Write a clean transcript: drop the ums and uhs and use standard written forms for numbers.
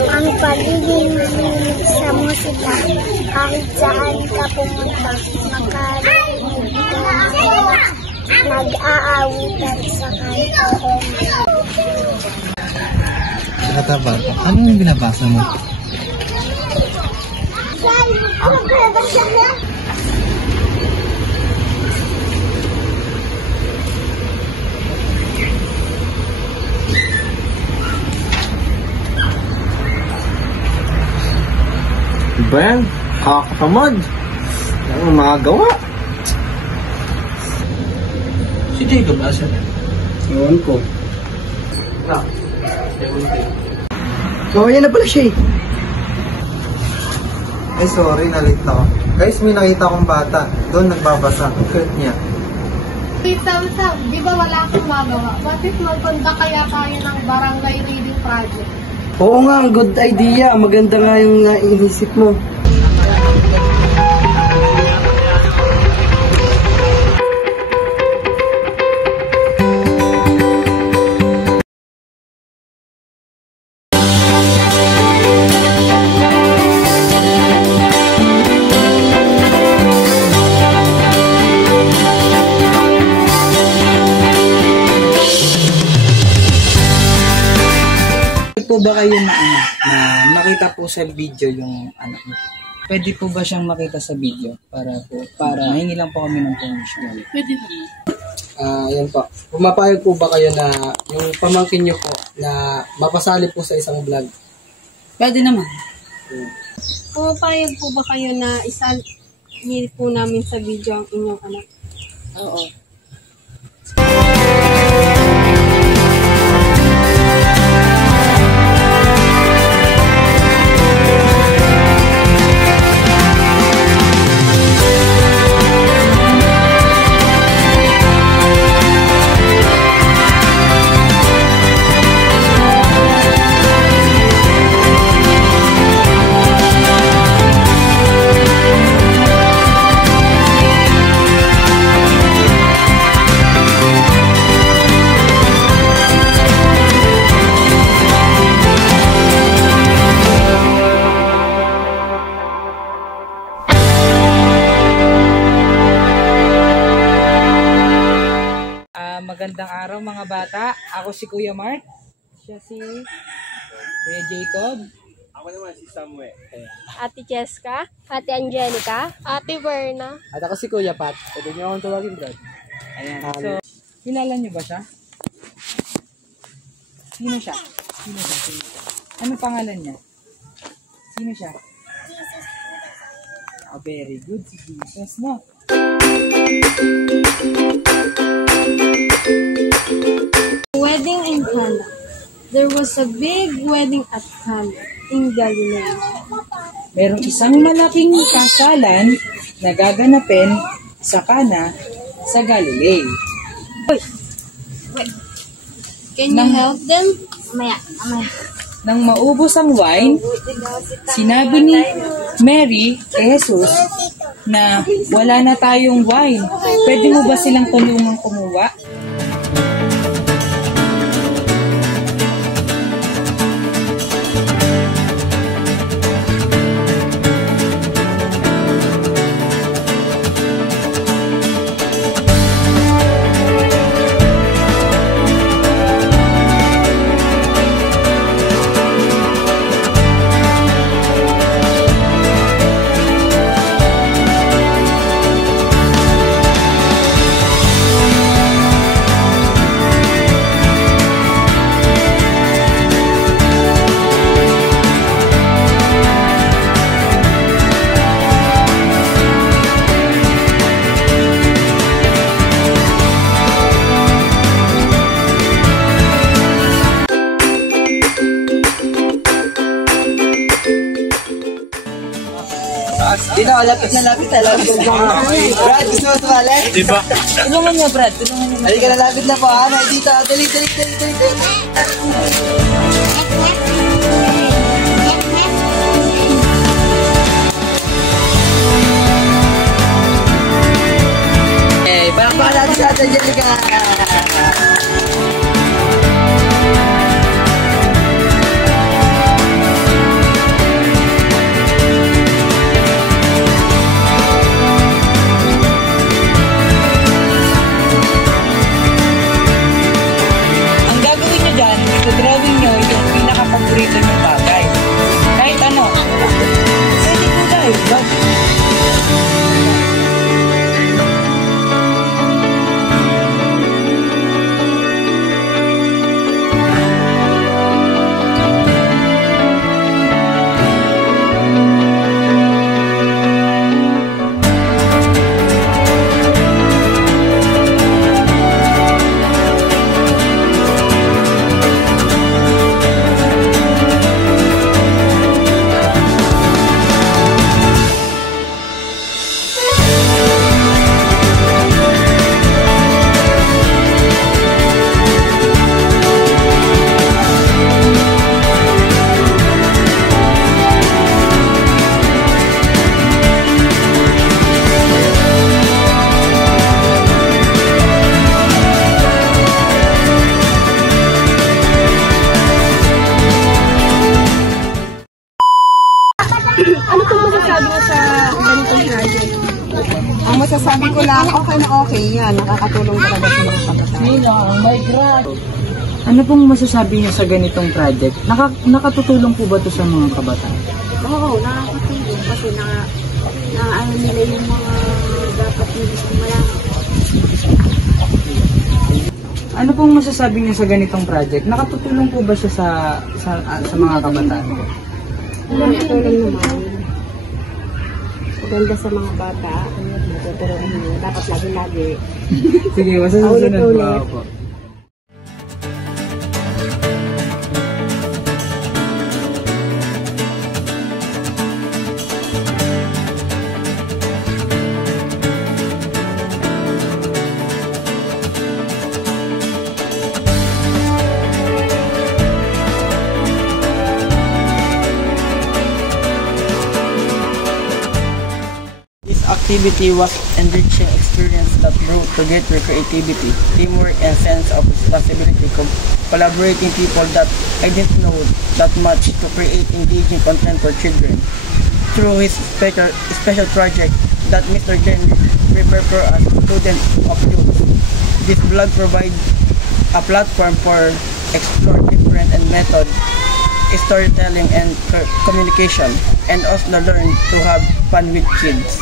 Ang pagiging mahilig sa musika, kahit saan ka pumunta, makarinig ka mag-aawitan sa kanta. Bata-bata, ano yung binabasa mo? Ano binabasa mo? Ba yan? Kakakamad. Ano mga gawa? Si Jacob, asan? Ewan ko. Yan na pala siya eh. Ay sorry, nalate ako. Guys, may nakita akong bata. Doon nagbabasa. Ang cute niya. Sam, di ba wala akong magawa? Bakit magpunta kaya tayo ng barangay reading project? Oo nga, good idea. Maganda nga yung naiisip mo. Po ba kayo na makita po sa video yung anak mo? Pwede po ba siyang makita sa video para hingi lang po kami ng permission? Pwede na. Yan po. Pumapayag po ba kayo na yung pamangkin nyo po na mapasali po sa isang vlog? Pwede naman. Pumapayag po ba kayo na isali po namin sa video ang inyong anak? Oo. Magandang araw mga bata. Ako si Kuya Mark. Siya si Kuya Jacob. Ako naman si Samuel. Ate Cheska, Ate Angelica, Ate Berna. At ako si Kuya Pat. Pwede nyo akong tawagin, Brad. Ayan. So, kilala niyo ba siya? Sino siya? Anong pangalan niya? Sino siya? Oh, very good. Si Jesus, no? Wedding in Cana. There was a big wedding at Cana in Galilee. Merong isang malaking kasalan na gaganapin sa Cana sa Galilee. Can you help them? Mamaya. Nang maubos ang wine, sinabi ni Mary kay Jesus na wala na tayong wine. Pwede mo ba silang tulungang kumuha? Dito, lapit na. Brad, gusto mo sumali? Diba? Tulungan niyo, Brad. Tulungan niyo. Halika na, lapit na po. May dito. Dali. Palakpakan natin sa atin, Angelica. Ano pong masasabi mo sa ganitong project? Ang masasabi ko lang, okay na okay yan. Nakakatulong talaga sa mga kabataan. Ano pong masasabi niyo sa ganitong project? Nakatutulong po ba ito sa mga kabataan? Oo, nakakatulong kasi ano nila yung mga dapat hindi ko malaman. Ano pong masasabi niyo sa ganitong project? Nakatutulong po ba siya sa mga kabataan? Nakakatulong naman. Maganda sa mga bata. Natuturuan nyo. Dapat lagi-lagi. Sige, masasunod po ako. This activity was enriching experience that brought together creativity, teamwork, and sense of responsibility, collaborating people that I didn't know that much to create engaging content for children. Through his special project that Mr. Jen prepared for us students of youth, this blog provides a platform for explore different and methods, storytelling and communication, and also learn to have fun with kids.